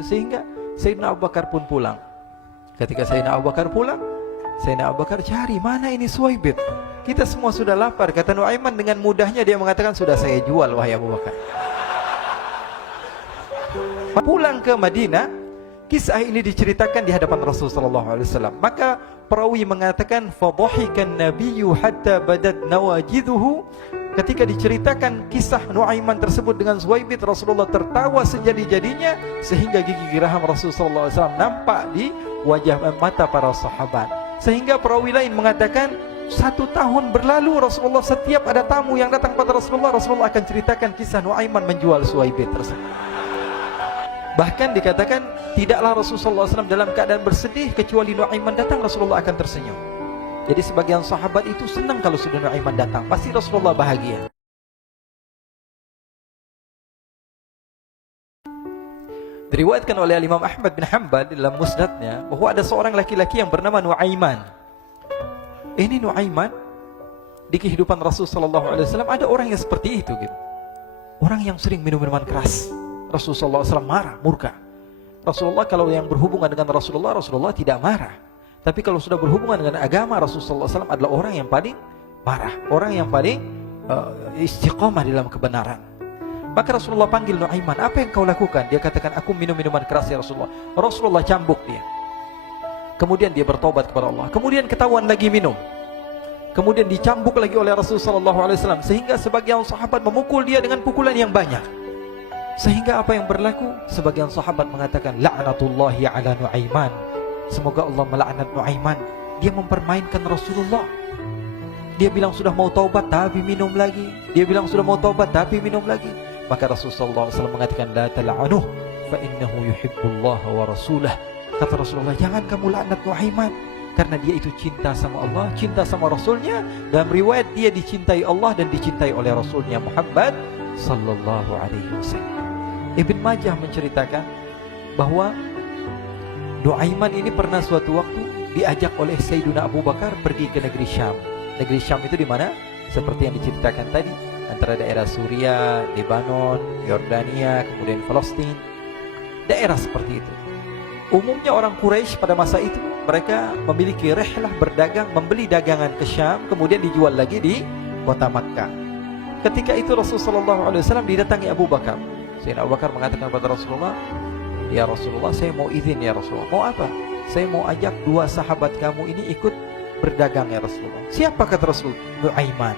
Sehingga Sayyidina Abu Bakar pun pulang. Ketika Sayyidina Abu Bakar pulang, Sayyidina Abu Bakar cari, mana ini Suwaibit? Kita semua sudah lapar. Kata Nuaiman dengan mudahnya dia mengatakan, sudah saya jual wahai Abu Bakar. Pulang ke Madinah, kisah ini diceritakan di hadapan Rasulullah SAW. Maka perawi mengatakan, fadhahikan nabiyyu hatta badat nawajiduhu. Ketika diceritakan kisah Nuaiman tersebut dengan Suwaibit, Rasulullah tertawa sejadi-jadinya sehingga gigi geraham Rasulullah SAW nampak di wajah mata para sahabat. Sehingga perawi lain mengatakan 1 tahun berlalu Rasulullah setiap ada tamu yang datang pada Rasulullah, Rasulullah akan ceritakan kisah Nuaiman menjual Suwaibit tersebut. Bahkan dikatakan tidaklah Rasulullah SAW dalam keadaan bersedih kecuali Nuaiman datang Rasulullah akan tersenyum. Jadi sebagian sahabat itu senang kalau sudah Nuaiman datang, pasti Rasulullah bahagia. Diriwayatkan oleh Imam Ahmad bin Hanbal dalam musnadnya bahwa ada seorang laki-laki yang bernama Nuaiman. Ini Nuaiman di kehidupan Rasulullah SAW ada orang yang seperti itu gitu. Orang yang sering minum minuman keras. Rasulullah SAW marah, murka. Rasulullah kalau yang berhubungan dengan Rasulullah tidak marah. Tapi kalau sudah berhubungan dengan agama, Rasulullah SAW adalah orang yang paling marah, orang yang paling istiqamah dalam kebenaran. Maka Rasulullah panggil Nuaiman, apa yang kau lakukan? Dia katakan, aku minum minuman keras ya Rasulullah. Rasulullah cambuk dia. Kemudian dia bertobat kepada Allah. Kemudian ketahuan lagi minum. Kemudian dicambuk lagi oleh Rasulullah SAW. Sehingga sebagian sahabat memukul dia dengan pukulan yang banyak. Sehingga apa yang berlaku? Sebagian sahabat mengatakan, la'natullahi ala Nuaiman. Semoga Allah melaknat Nuaiman. Dia mempermainkan Rasulullah. Dia bilang sudah mau taubat tapi minum lagi. Dia bilang sudah mau taubat tapi minum lagi. Maka Rasulullah SAW mengatakan, la tal'anuh fa innahu yuhibbullah wa rasulah. Kata Rasulullah, jangan kamu laknat Nuaiman, karena dia itu cinta sama Allah, cinta sama Rasulnya. Dalam riwayat dia dicintai Allah dan dicintai oleh Rasulnya Muhammad sallallahu alaihi wasallam. Ibn Majah menceritakan bahwa Nuaiman ini pernah suatu waktu diajak oleh Sayyidina Abu Bakar pergi ke negeri Syam. Negeri Syam itu di mana? Seperti yang diceritakan tadi, antara daerah Suriah, Lebanon, Yordania, kemudian Palestina. Daerah seperti itu. Umumnya orang Quraisy pada masa itu mereka memiliki rihlah berdagang, membeli dagangan ke Syam, kemudian dijual lagi di kota Makkah. Ketika itu Rasulullah SAW didatangi Abu Bakar. Sayyidina Abu Bakar mengatakan kepada Rasulullah, ya Rasulullah, saya mau izin ya Rasulullah. Mau apa? Saya mau ajak 2 sahabat kamu ini ikut berdagang ya Rasulullah. Siapa kata Rasul? Nuaiman.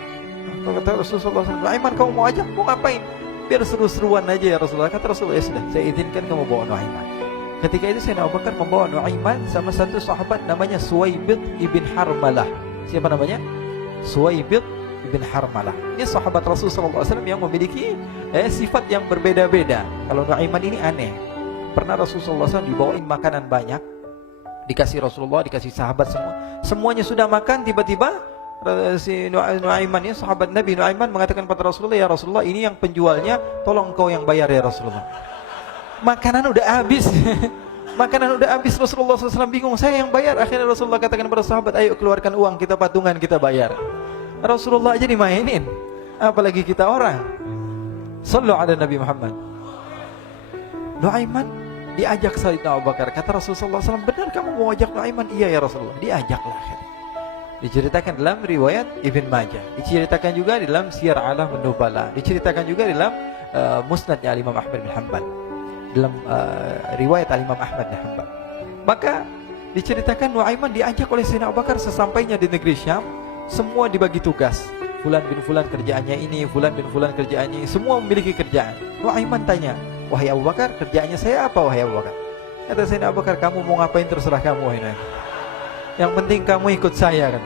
Kata Rasulullah, Nuaiman kamu mau ajak? Mau ngapain? Biar seru-seruan aja ya Rasulullah. Kata Rasulullah, ya sudah, saya izinkan kamu bawa Nuaiman. Ketika itu Sayyidina Abu Bakar membawa Nuaiman sama satu sahabat namanya Suwaibit ibn Harmalah. Siapa namanya? Suwaibit ibn Harmalah. Ini sahabat Rasulullah SAW yang memiliki sifat yang berbeda-beda. Kalau Nuaiman ini aneh. Pernah Rasulullah SAW dibawain makanan banyak, dikasih Rasulullah, dikasih sahabat semua. Semuanya sudah makan, tiba-tiba si Nuaiman ini, sahabat Nabi Nuaiman mengatakan kepada Rasulullah, ya Rasulullah, ini yang penjualnya, tolong kau yang bayar ya Rasulullah. Makanan udah habis. Makanan udah habis, Rasulullah SAW bingung, saya yang bayar. Akhirnya Rasulullah katakan kepada sahabat, ayo keluarkan uang, kita patungan, kita bayar. Rasulullah aja dimainin, apalagi kita orang. Sallu ala Nabi Muhammad. Nuaiman diajak Sayyidina Abu Bakar. Kata Rasulullah SAW, benar kamu mau ajak Nuaiman? Iya ya Rasulullah. Diajaklah akhirnya. Diceritakan dalam riwayat Ibn Majah. Diceritakan juga dalam Siyar A'lam An-Nubala. Diceritakan juga dalam musnadnya Imam Ahmad bin Hanbal. Dalam riwayat Imam Ahmad bin Hanbal. Maka diceritakan Nuaiman diajak oleh Sayyidina Abu Bakar. Sesampainya di negeri Syam, semua dibagi tugas. Fulan bin Fulan kerjaannya ini, Fulan bin Fulan kerjaannya ini. Semua memiliki kerjaan. Nuaiman tanya, wahai Abu Bakar, kerjaannya saya apa wahai Abu Bakar? Kata Sayyidina Abu Bakar, kamu mau ngapain terserah kamu wahai Nabi. Yang penting kamu ikut saya kan.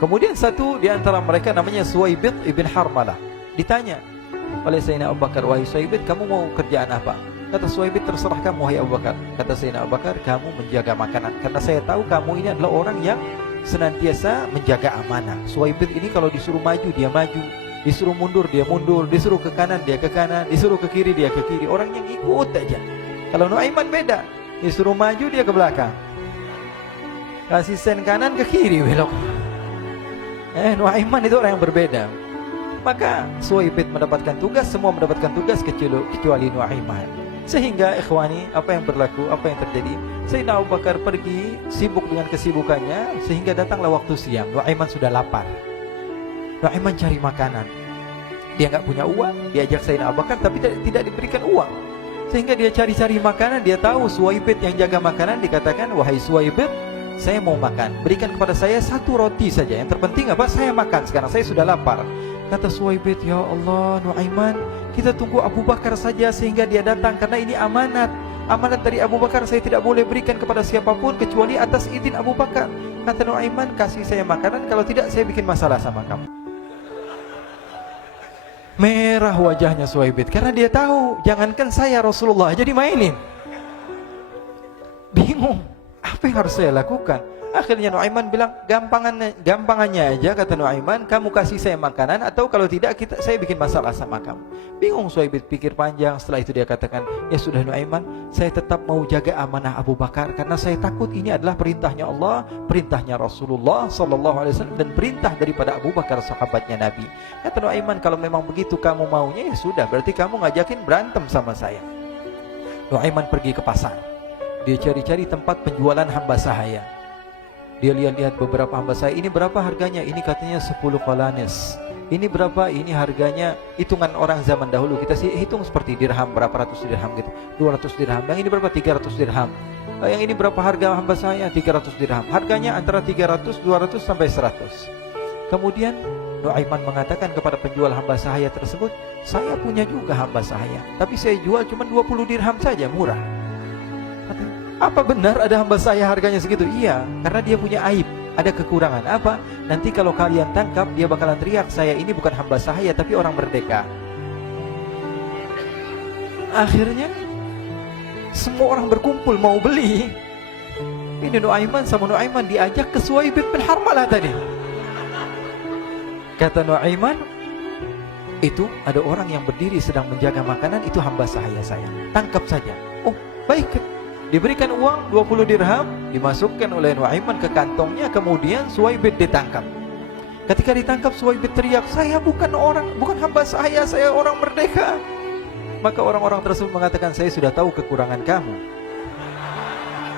Kemudian satu di antara mereka namanya Suwaibit ibn Harmalah. Ditanya oleh Sayyidina Abu Bakar, wahai Suwaibit, kamu mau kerjaan apa? Kata Suwaibit, terserah kamu wahai Abu Bakar. Kata Sayyidina Abu Bakar, kamu menjaga makanan, karena saya tahu kamu ini adalah orang yang senantiasa menjaga amanah. Suwaibit ini kalau disuruh maju dia maju, disuruh mundur dia mundur, disuruh ke kanan dia ke kanan, disuruh ke kiri dia ke kiri. Orang yang ikut aja. Kalau Nuaiman beda, disuruh maju dia ke belakang, kasih sen kanan ke kiri belok. Nuaiman itu orang yang berbeda. Maka Suwaibit mendapatkan tugas, semua mendapatkan tugas kecuali Nuaiman. Sehingga ikhwani, apa yang berlaku, apa yang terjadi? Sayyidina Abu Bakar pergi sibuk dengan kesibukannya, sehingga datanglah waktu siang. Nuaiman sudah lapar. Nuaiman cari makanan. Dia nggak punya uang, diajak Sayyidina Abu Bakar tapi tidak diberikan uang. Sehingga dia cari-cari makanan, dia tahu Suwaibid yang jaga makanan, dikatakan, "Wahai Suwaibid, saya mau makan, berikan kepada saya 1 roti saja. Yang terpenting apa? Saya makan sekarang, saya sudah lapar." Kata Suwaibid, "Ya Allah, Nuaiman, kita tunggu Abu Bakar saja sehingga dia datang, karena ini amanat. Amanat dari Abu Bakar, saya tidak boleh berikan kepada siapapun kecuali atas izin Abu Bakar." Kata Nuaiman, "Kasih saya makanan, kalau tidak saya bikin masalah sama kamu." Merah wajahnya Suwaibid karena dia tahu, jangankan saya, Rasulullah jadi mainin. Bingung, apa yang harus saya lakukan? Akhirnya Nuaiman bilang, gampangannya aja, kata Nuaiman, kamu kasih saya makanan, atau kalau tidak saya bikin masalah sama kamu. Bingung Suwaibid, pikir panjang. Setelah itu dia katakan, ya sudah Nuaiman, saya tetap mau jaga amanah Abu Bakar, karena saya takut ini adalah perintahnya Allah, perintahnya Rasulullah SAW, dan perintah daripada Abu Bakar, sahabatnya Nabi. Kata Nuaiman, kalau memang begitu kamu maunya, ya sudah, berarti kamu ngajakin berantem sama saya. Nuaiman pergi ke pasar. Dia cari-cari tempat penjualan hamba sahaya. Dia lihat-lihat beberapa hamba sahaya. Ini berapa harganya? Ini katanya 10 qalanis. Ini berapa? Ini harganya, hitungan orang zaman dahulu, kita sih hitung seperti dirham, berapa ratus dirham gitu, 200 dirham. Yang ini berapa? 300 dirham. Yang ini berapa harga hamba sahaya? 300 dirham. Harganya antara 300, 200 sampai 100. Kemudian Nuaiman mengatakan kepada penjual hamba sahaya tersebut, saya punya juga hamba sahaya, tapi saya jual cuma 20 dirham saja, murah. Apa benar ada hamba saya harganya segitu? Iya, karena dia punya aib, ada kekurangan. Apa? Nanti kalau kalian tangkap, dia bakalan teriak, saya ini bukan hamba sahaya tapi orang merdeka. Akhirnya semua orang berkumpul mau beli. Ini Nuaiman sama Nuaiman diajak ke Suwaibid bin Harmalah tadi. Kata Nuaiman, itu ada orang yang berdiri sedang menjaga makanan, itu hamba sahaya saya, tangkap saja. Oh baik. Diberikan uang 20 dirham, dimasukkan oleh Nuaiman ke kantongnya, kemudian Suwaibid ditangkap. Ketika ditangkap, Suwaibid teriak, saya bukan hamba saya orang merdeka. Maka orang-orang tersebut mengatakan, saya sudah tahu kekurangan kamu.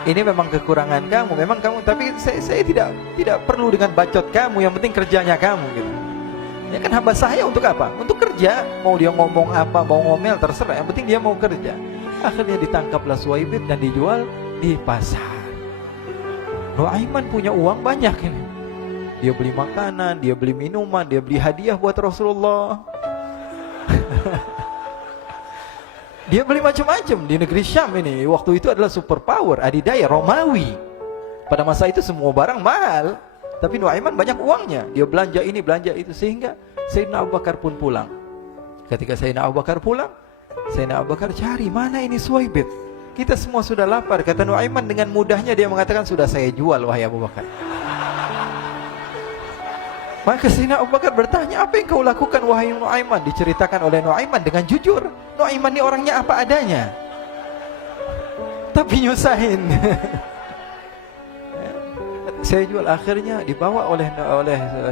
Ini memang kekurangan kamu, memang kamu, tapi saya tidak perlu dengan bacot kamu, yang penting kerjanya kamu gitu. Ya kan hamba saya untuk apa? Untuk kerja. Mau dia ngomong apa, mau ngomel terserah, yang penting dia mau kerja. Akhirnya ditangkaplah Suwaibid dan dijual di pasar. Nuaiman punya uang banyak ini. Dia beli makanan, dia beli minuman, dia beli hadiah buat Rasulullah. Dia beli macam-macam di negeri Syam ini. Waktu itu adalah superpower, adidaya, Romawi. Pada masa itu semua barang mahal, tapi Nuaiman banyak uangnya. Dia belanja ini, belanja itu, sehingga Sayyidina Abu Bakar pun pulang. Ketika Sayyidina Abu Bakar pulang, Sayyidina Abu Bakar cari, mana ini Suwaibid? Kita semua sudah lapar. Kata Nuaiman dengan mudahnya dia mengatakan, sudah saya jual wahai Abu Bakar. Maka Sayyidina Abu Bakar bertanya, apa yang kau lakukan wahai Nuaiman? Diceritakan oleh Nuaiman dengan jujur. Nuaiman ini orangnya apa adanya, tapi nyusahin. Saya jual. Akhirnya dibawa oleh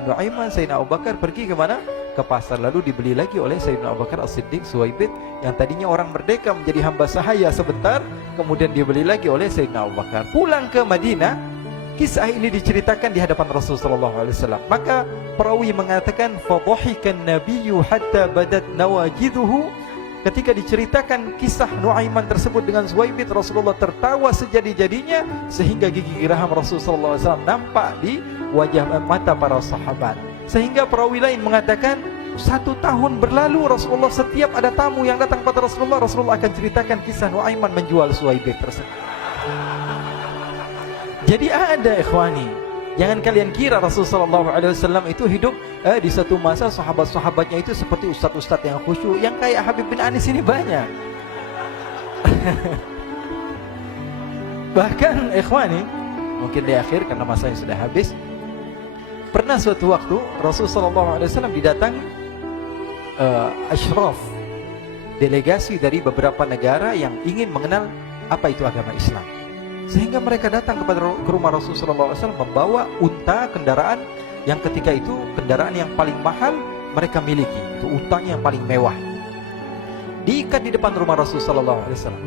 Nuaiman, Sayyidina Abu Bakar pergi ke mana? Ke pasar, lalu dibeli lagi oleh Sayyidina Abu Bakar As-Siddiq. Suwaibid yang tadinya orang merdeka menjadi hamba sahaya sebentar, kemudian dibeli lagi oleh Sayyidina Abu Bakar. Pulang ke Madinah, kisah ini diceritakan di hadapan Rasulullah SAW. Maka perawi mengatakan, fadhahikan nabiyyu hatta badat nawajiduhu. Ketika diceritakan kisah Nuaiman tersebut dengan Suwaibid, Rasulullah tertawa sejadi-jadinya, sehingga gigi geraham Rasulullah SAW nampak di wajah mata para sahabat. Sehingga perawi lain mengatakan, 1 tahun berlalu Rasulullah, setiap ada tamu yang datang pada Rasulullah, Rasulullah akan ceritakan kisah Nuaiman menjual Suwaibid tersebut. Jadi ada ikhwani, jangan kalian kira Rasulullah SAW itu hidup di satu masa sahabat-sahabatnya itu seperti ustadz-ustadz yang khusyuk, yang kayak Habib bin Anis ini banyak. Bahkan ikhwani, mungkin di akhir karena masanya sudah habis, pernah suatu waktu Rasulullah SAW didatangi asyraf, delegasi dari beberapa negara yang ingin mengenal apa itu agama Islam. Sehingga mereka datang ke rumah Rasulullah SAW membawa unta, kendaraan yang ketika itu kendaraan yang paling mahal mereka miliki, itu untanya yang paling mewah. diikat di depan rumah Rasul sallallahu alaihi wasallam.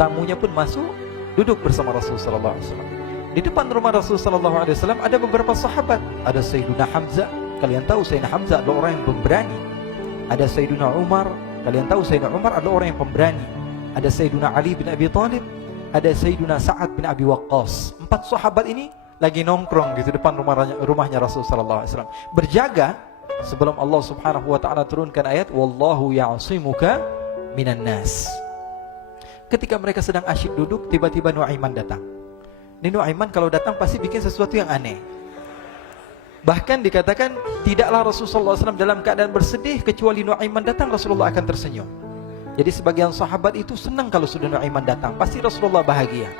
Tamunya pun masuk, duduk bersama Rasul sallallahu alaihi wasallam. Di depan rumah Rasul sallallahu alaihi wasallam ada beberapa sahabat. Ada Sayyiduna Hamzah. Kalian tahu Sayyidina Hamzah adalah orang yang pemberani. Ada Sayyiduna Umar. Kalian tahu Sayyidina Umar adalah orang yang pemberani. Ada Sayyiduna Ali bin Abi Thalib. Ada Sayyiduna Sa'ad bin Abi Waqqas. 4 sahabat ini lagi nongkrong gitu depan rumahnya Rasul sallallahu alaihi wasallam. Berjaga sebelum Allah Subhanahu wa taala turunkan ayat wallahu ya'simuka minan nas. Ketika mereka sedang asyik duduk, tiba-tiba Nuaiman datang. Ini Nuaiman kalau datang pasti bikin sesuatu yang aneh. Bahkan dikatakan tidaklah Rasulullah SAW dalam keadaan bersedih kecuali Nuaiman datang Rasulullah akan tersenyum. Jadi sebagian sahabat itu senang kalau sudah Nuaiman datang, pasti Rasulullah bahagia.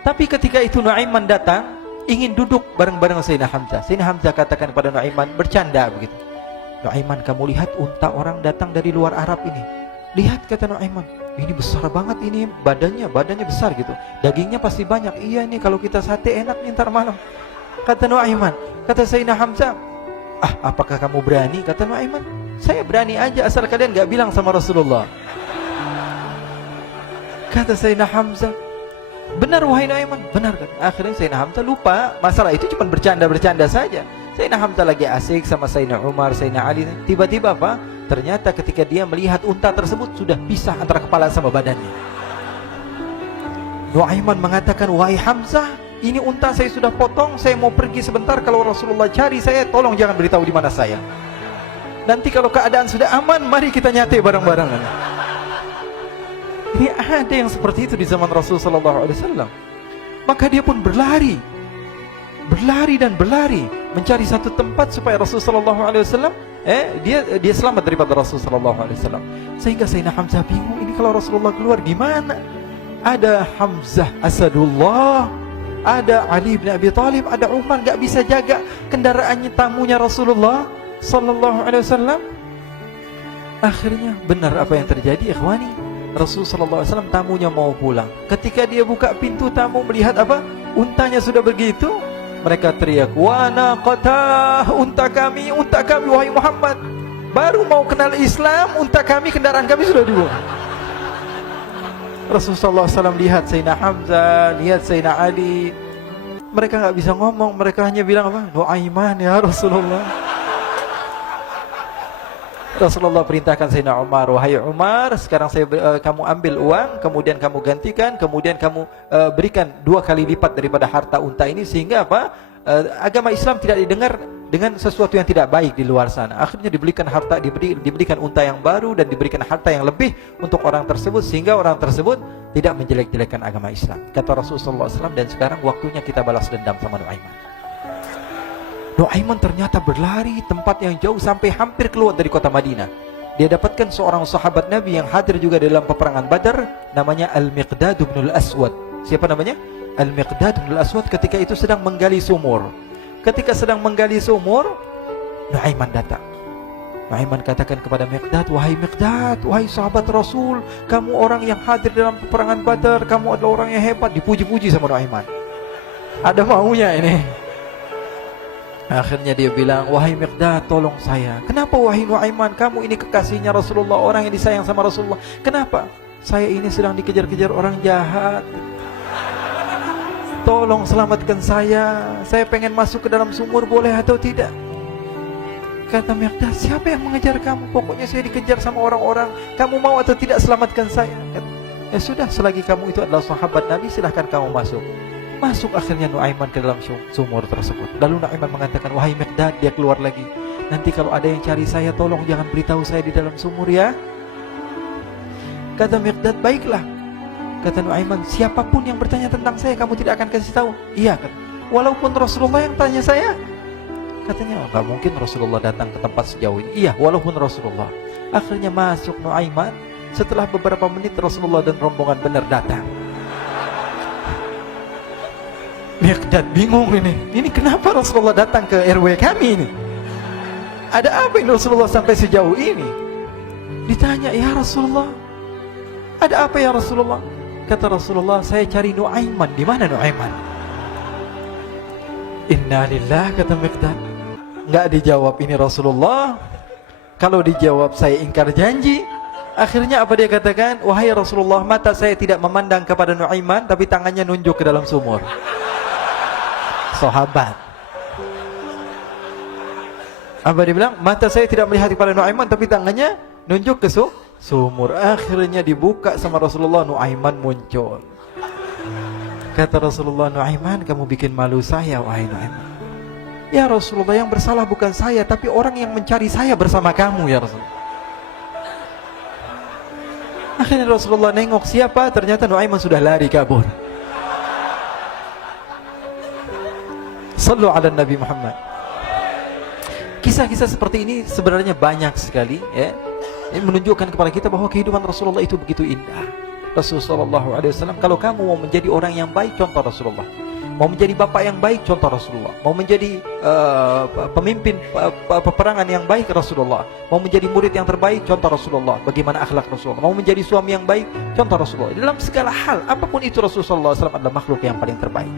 Tapi ketika itu Nuaiman datang, ingin duduk bareng-bareng Sayyidina Hamzah. Sayyidina Hamzah katakan kepada Nuaiman, bercanda begitu. Nuaiman, kamu lihat unta orang datang dari luar Arab ini. Lihat, kata Nuaiman, ini besar banget ini, badannya besar gitu. Dagingnya pasti banyak. Iya nih kalau kita sate enak nih ntar malam. Kata Nuaiman. Kata Sayyidina Hamzah, apakah kamu berani? Kata Nuaiman, saya berani aja asal kalian gak bilang sama Rasulullah. Kata Sayyidina Hamzah, benar wahai Nuaiman, benar kan? Akhirnya Sayyidina Hamzah lupa masalah itu, cuma bercanda-bercanda saja. Sayyidina Hamzah lagi asik sama Sayyidina Umar, Sayyidina Ali. Tiba-tiba apa? Ternyata ketika dia melihat unta tersebut sudah pisah antara kepala sama badannya. Nuaiman mengatakan, wahai Hamzah, ini unta saya sudah potong, saya mau pergi sebentar. Kalau Rasulullah cari saya, tolong jangan beritahu di mana saya. Nanti kalau keadaan sudah aman, mari kita nyate bareng-bareng. Ini ada yang seperti itu di zaman Rasulullah SAW. Maka dia pun berlari dan berlari mencari satu tempat supaya Rasulullah SAW dia selamat daripada Rasulullah SAW. Sehingga Sayyidina Hamzah bingung, ini kalau Rasulullah keluar gimana? Ada Hamzah Asadullah, ada Ali bin Abi Thalib, ada Umar, gak bisa jaga kendaraannya tamunya Rasulullah sallallahu alaihi wasallam. Akhirnya benar apa yang terjadi, ikhwani. Rasul sallallahu alaihi wasallam tamunya mau pulang. Ketika dia buka pintu tamu melihat apa? Untanya sudah begitu. Mereka teriak, "Wa naqatah, unta kami wahai Muhammad. Baru mau kenal Islam, unta kami, kendaraan kami sudah dibuang." Rasulullah SAW lihat Sayyidina Hamzah, lihat Sayyidina Ali. Mereka gak bisa ngomong, mereka hanya bilang apa? Nuaiman ya Rasulullah. Rasulullah perintahkan Sayyidina Umar, wahai Umar, sekarang kamu ambil uang, kemudian kamu gantikan, kemudian kamu berikan 2 kali lipat daripada harta unta ini, sehingga apa? Agama Islam tidak didengar dengan sesuatu yang tidak baik di luar sana. Akhirnya diberikan harta, diberikan unta yang baru dan diberikan harta yang lebih untuk orang tersebut, sehingga orang tersebut tidak menjelek-jelekan agama Islam. Kata Rasulullah SAW, dan sekarang waktunya kita balas dendam sama Nuaiman. Nuaiman ternyata berlari tempat yang jauh sampai hampir keluar dari kota Madinah. Dia dapatkan seorang sahabat Nabi yang hadir juga dalam peperangan Badar, namanya Al-Miqdad bin Al-Aswad. Siapa namanya? Al-Miqdad bin Al-Aswad ketika itu sedang menggali sumur. Ketika sedang menggali sumur, Nuaiman datang. Nuaiman katakan kepada Miqdad, wahai Miqdad, wahai sahabat Rasul, kamu orang yang hadir dalam peperangan Badar, kamu adalah orang yang hebat. Dipuji-puji sama Nuaiman. Ada maunya ini. Akhirnya dia bilang, wahai Miqdad, tolong saya. Kenapa wahai Nuaiman? Kamu ini kekasihnya Rasulullah, orang yang disayang sama Rasulullah. Kenapa? Saya ini sedang dikejar-kejar orang jahat. Tolong selamatkan saya. Saya pengen masuk ke dalam sumur, boleh atau tidak? Kata Miqdad, siapa yang mengejar kamu? Pokoknya saya dikejar sama orang-orang. Kamu mau atau tidak selamatkan saya? Ya sudah, selagi kamu itu adalah sahabat Nabi, silahkan kamu masuk. Masuk akhirnya Nuaiman ke dalam sumur tersebut. Lalu Nuaiman mengatakan, wahai Miqdad, dia keluar lagi. Nanti kalau ada yang cari saya, tolong jangan beritahu saya di dalam sumur ya. Kata Miqdad, baiklah. Kata Nuaiman, siapapun yang bertanya tentang saya, kamu tidak akan kasih tahu? Iya, kata. Walaupun Rasulullah yang tanya saya? Katanya, enggak mungkin Rasulullah datang ke tempat sejauh ini. Iya, walaupun Rasulullah. Akhirnya masuk Nuaiman. Setelah beberapa menit Rasulullah dan rombongan benar datang. Miqdad bingung ini. Ini kenapa Rasulullah datang ke RW kami ini? Ada apa ini Rasulullah sampai sejauh ini? Ditanya, ya Rasulullah, ada apa ya Rasulullah? Kata Rasulullah, saya cari Nuaiman. Di mana Nuaiman? Innalillah, kata Miqdad. Enggak dijawab ini Rasulullah. Kalau dijawab saya ingkar janji. Akhirnya apa dia katakan? Wahai Rasulullah, mata saya tidak memandang kepada Nuaiman, tapi tangannya nunjuk ke dalam sumur. Sahabat. Apa dia bilang? Mata saya tidak melihat kepada Nuaiman, tapi tangannya nunjuk ke sumur. Akhirnya dibuka sama Rasulullah, Nuaiman muncul. Kata Rasulullah, Nuaiman, kamu bikin malu saya, wahai Nuaiman. Ya Rasulullah, yang bersalah bukan saya, tapi orang yang mencari saya bersama kamu, ya Rasulullah. Akhirnya Rasulullah nengok, siapa? Ternyata Nuaiman sudah lari kabur. Sallu ala Nabi Muhammad. Kisah-kisah seperti ini sebenarnya banyak sekali, ya. Ini menunjukkan kepada kita bahwa kehidupan Rasulullah itu begitu indah. Rasulullah SAW, kalau kamu mau menjadi orang yang baik, contoh Rasulullah. Mau menjadi bapak yang baik, contoh Rasulullah. Mau menjadi pemimpin peperangan yang baik, Rasulullah. Mau menjadi murid yang terbaik, contoh Rasulullah. Bagaimana akhlak Rasulullah. Mau menjadi suami yang baik, contoh Rasulullah. Dalam segala hal, apapun itu, Rasulullah SAW adalah makhluk yang paling terbaik.